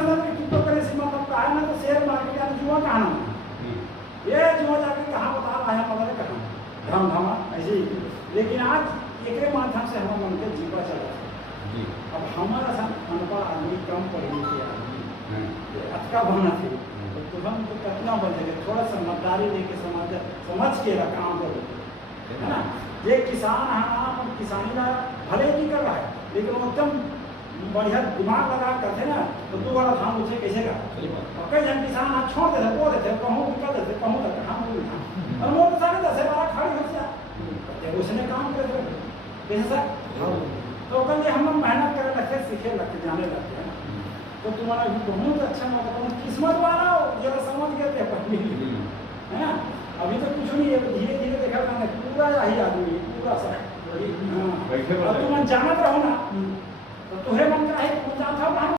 संदर्भ में crypto currency मतलब का है ना, तो शेयर मार्केट का जुआ कहाना ये जुआ जाके कहाँ बता रहा है मतलब कहाँ धम धमा ऐसे ही। लेकिन आज एक माध्यम से हम मन के जीवा चला जी। अब हमारा अनपढ़ आदमी, कम पढ़े लिखे आदमी, अटका बनना थे तो हम तो कितना बन जाएगा, थोड़ा समझदारी लेके समझ के काम करो, है ना। ये किसान है, आप किसानी का भले नहीं कर रहा है, लेकिन वो एकदम बढ़िया दिमाग लगा करते ना, तो 2 वाला धान उसे कैसे का। और कई जन किसान आप छोड़ देते, बो देते, कहूँ कर देते, कहूँ तक हम बोल रहा और वो तो सारे 10 वाला खड़ी हो जाए, उसने काम कर दो कैसे सर। तो कल हम लोग मेहनत करने लगते, सीखे लगते, जाने लगते हैं ना। तो तुम्हारा बहुत अच्छा मतलब किस्मत वाला हो, जरा समझ गए थे पढ़ने है ना। अभी तो कुछ नहीं है, धीरे धीरे देखा मैंने पूरा यही आदमी पूरा सब। हाँ, तुम जानत रहो ना, तो तुम्हें मन का है, तुम जानता हो